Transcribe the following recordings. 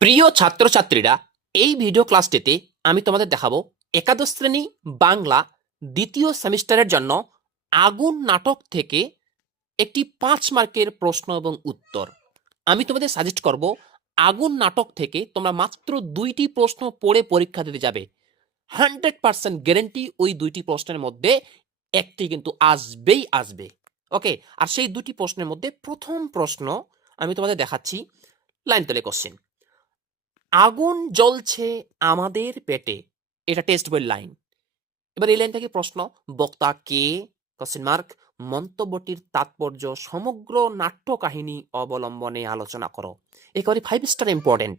প্রিয় ছাত্রছাত্রীরা, এই ভিডিও ক্লাসটিতে আমি তোমাদের দেখাবো একাদশ শ্রেণী বাংলা দ্বিতীয় সেমিস্টারের জন্য আগুন নাটক থেকে একটি 5 মার্কের প্রশ্ন এবং উত্তর। আমি তোমাদের সাজেস্ট করব আগুন নাটক থেকে তোমরা মাত্র 2টি প্রশ্ন পড়ে পরীক্ষা দিতে যাবে। 100% গ্যারেন্টি ওই 2টি প্রশ্নের মধ্যে একটি কিন্তু আসবেই আসবে। ওকে, আর সেই 2টি প্রশ্নের মধ্যে প্রথম প্রশ্ন আমি তোমাদের দেখাচ্ছি। লাইন তলে কোশ্চেন: আগুন জ্বলছে আমাদের পেটে। এটা টেক্সট বইয়ের লাইন। এবার এই লাইন থেকে প্রশ্ন: বক্তা কে? Question mark. মন্তব্যটির তাৎপর্য সমগ্র নাট্য কাহিনী অবলম্বনে আলোচনা করো। একেবারে 5 স্টার ইম্পর্টেন্ট।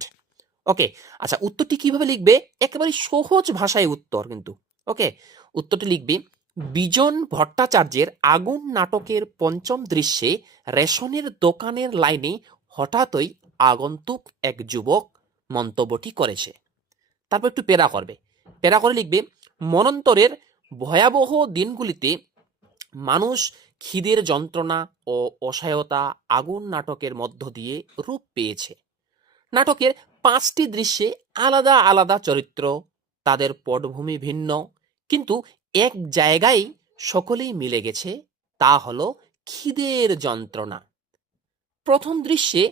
ওকে, আচ্ছা, উত্তরটি কিভাবে লিখবে? একেবারে সহজ ভাষায় উত্তর কিন্তু। ওকে, উত্তরটি লিখবে: বিজন ভট্টাচার্যের আগুন নাটকের পঞ্চম দৃশ্যে রেশনের দোকানের লাইনে হঠাৎই আগন্তুক এক যুবক মন্তব্যটি করেছে। তারপর একটু পেরা করবে, পেরা করে লিখবে: মনন্তরের ভয়াবহ দিনগুলিতে মানুষ খিদের যন্ত্রণা ও অসহায়তা আগুন নাটকের মধ্য দিয়ে রূপ পেয়েছে। নাটকের 5টি দৃশ্যে আলাদা আলাদা চরিত্র, তাদের পটভূমি ভিন্ন, কিন্তু এক জায়গায় সকলেই মিলে গেছে, তা হলো খিদের যন্ত্রণা। প্রথম দৃশ্যে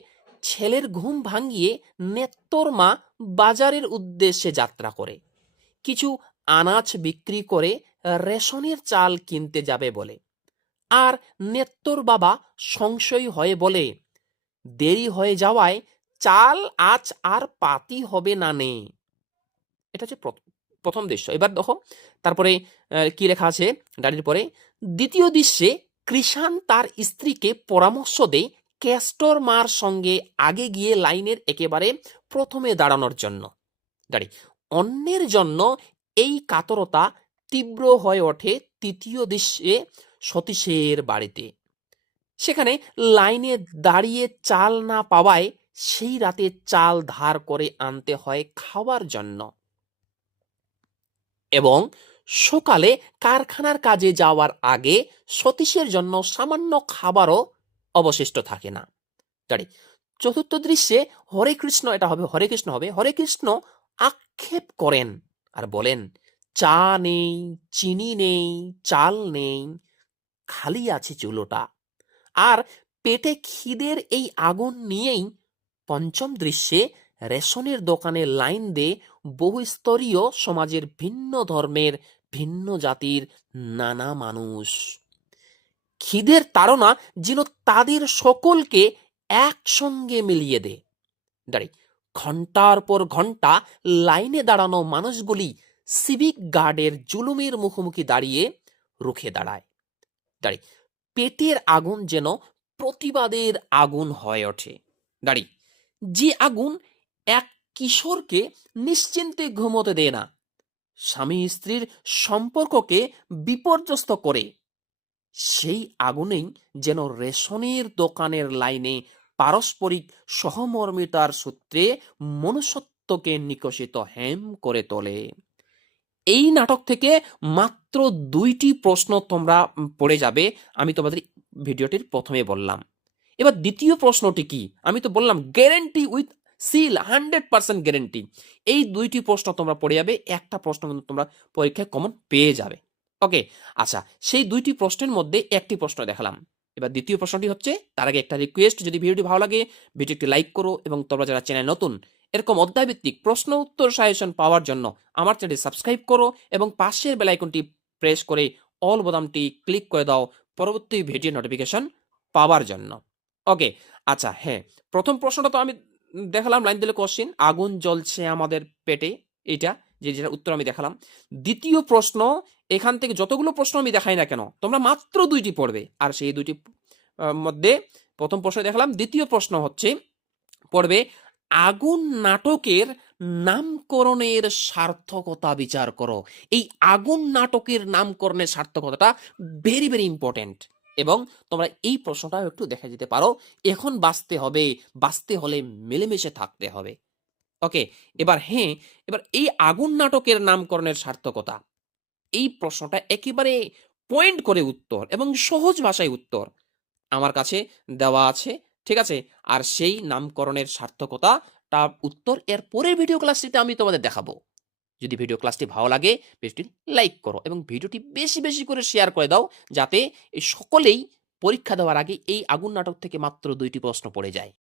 ছেলের ঘুম ভাঙিয়ে নেত্তর মা বাজারের উদ্দেশ্যে যাত্রা করে, কিছু আনাজ বিক্রি করে রেশনের চাল কিনতে যাবে বলে। আর নেত্তর বাবা সংশয় হয়ে বলে, দেরি হয়ে যাওয়ায় চাল আজ আর পাতি হবে না নে। এটা হচ্ছে প্রথম দৃশ্য। এবার দেখো তারপরে কি লেখা আছে গাড়ির পরে: দ্বিতীয় দৃশ্যে কৃষাণ তার স্ত্রীকে পরামর্শ দেয় ক্যাস্টর মার সঙ্গে আগে গিয়ে লাইনের একেবারে প্রথমে দাঁড়ানোর জন্য। দাঁড়ি অন্যের জন্য এই কাতরতা তীব্র হয়ে ওঠে তৃতীয় দৃশ্যে সতীশের বাড়িতে। সেখানে লাইনে দাঁড়িয়ে চাল না পাওয়ায় সেই রাতে চাল ধার করে আনতে হয় খাওয়ার জন্য, এবং সকালে কারখানার কাজে যাওয়ার আগে সতীশের জন্য সামান্য খাবারও অবশিষ্ট থাকে না। দাঁড়ি চতুর্থ দৃশ্যে হরে কৃষ্ণ, এটা হবে হরে কৃষ্ণ হবে, হরে কৃষ্ণ আক্ষেপ করেন আর বলেন, চা নেই, চিনি নেই, চাল নেই, খালি আছে চুলোটা। আর পেটে খিদের এই আগুন নিয়েই পঞ্চম দৃশ্যে রেশনের দোকানে লাইন দিয়ে বহুস্তরীয় সমাজের ভিন্ন ধর্মের, ভিন্ন জাতির নানা মানুষ। খিদের তাড়না যেন তাদের সকলকে একসঙ্গে মিলিয়ে দেয়। দাঁড়ি ঘন্টার পর ঘন্টা লাইনে দাঁড়ানো মানুষগুলি সিভিক গার্ডের জুলুমের মুখোমুখি দাঁড়িয়ে রুখে দাঁড়ায়। দাঁড়ি পেটের আগুন যেন প্রতিবাদের আগুন হয়ে ওঠে। দাঁড়ি যে আগুন এক কিশোরকে নিশ্চিন্তে ঘুমোতে দেয় না, স্বামী স্ত্রীর সম্পর্ককে বিপর্যস্ত করে, সেই আগুনেই যেন রেশনের দোকানের লাইনে পারস্পরিক সহমর্মিতার সূত্রে মনুষ্যত্বকে নিকষিত হেম করে তোলে। এই নাটক থেকে মাত্র 2টি প্রশ্ন তোমরা পড়ে যাবে, আমি তোমাদের ভিডিওটির প্রথমে বললাম। এবার দ্বিতীয় প্রশ্নটি কি? আমি তো বললাম গ্যারেন্টি উইথ সিল, 100% গ্যারেন্টি। এই 2টি প্রশ্ন তোমরা পড়ে যাবে, একটা প্রশ্ন কিন্তু তোমরা পরীক্ষায় কমন পেয়ে যাবে। ওকে, আচ্ছা, সেই 2টি প্রশ্নের মধ্যে একটি প্রশ্ন দেখালাম। এবার দ্বিতীয় প্রশ্নটি হচ্ছে, তার আগে একটা রিকোয়েস্ট, যদি ভিডিওটি ভালো লাগে ভিডিওটি লাইক করো, এবং তোমরা যারা চ্যানেল নতুন এরকম অধ্যায়ভিত্তিক প্রশ্ন উত্তর সাজেশন পাওয়ার জন্য আমার চ্যানেলটি সাবস্ক্রাইব করো, এবং পাশের বেল আইকনটি প্রেস করে অল বোতামটি ক্লিক করে দাও পরবর্তী ভিডিও নোটিফিকেশন পাওয়ার জন্য। ওকে, আচ্ছা, হ্যাঁ, প্রথম প্রশ্নটা তো আমি দেখালাম, লাইন দিলে কোশ্চেন, আগুন জ্বলছে আমাদের পেটে, এটা যেটা উত্তর আমি দেখালাম। দ্বিতীয় প্রশ্ন, এখান থেকে যতগুলো প্রশ্ন আমি দেখাই না কেন তোমরা মাত্র 2টি পড়বে, আর সেই 2টি মধ্যে প্রথম প্রশ্ন দেখালাম। দ্বিতীয় প্রশ্ন হচ্ছে পড়বে, আগুন নাটকের নামকরণের সার্থকতা বিচার করো। এই আগুন নাটকের নামকরণের সার্থকতাটা ভেরি ভেরি ইম্পর্টেন্ট, এবং তোমরা এই প্রশ্নটাও একটু দেখে যেতে পারো। এখন বাঁচতে হবে, বাঁচতে হলে মিলেমিশে থাকতে হবে। ওকে, এবার হ্যাঁ, এবার এই আগুন নাটকের নামকরণের সার্থকতা, এই প্রশ্নটা একেবারে পয়েন্ট করে উত্তর এবং সহজ ভাষায় উত্তর আমার কাছে দেওয়া আছে, ঠিক আছে? আর সেই নামকরণের সার্থকতা তার উত্তর এর পরের ভিডিও ক্লাসটিতে আমি তোমাদের দেখাবো। যদি ভিডিও ক্লাসটি ভালো লাগে ভিডিওটি লাইক করো এবং ভিডিওটি বেশি বেশি করে শেয়ার করে দাও, যাতে এই সকলেই পরীক্ষা দেওয়ার আগে এই আগুন নাটক থেকে মাত্র 2টি প্রশ্ন পড়ে যায়।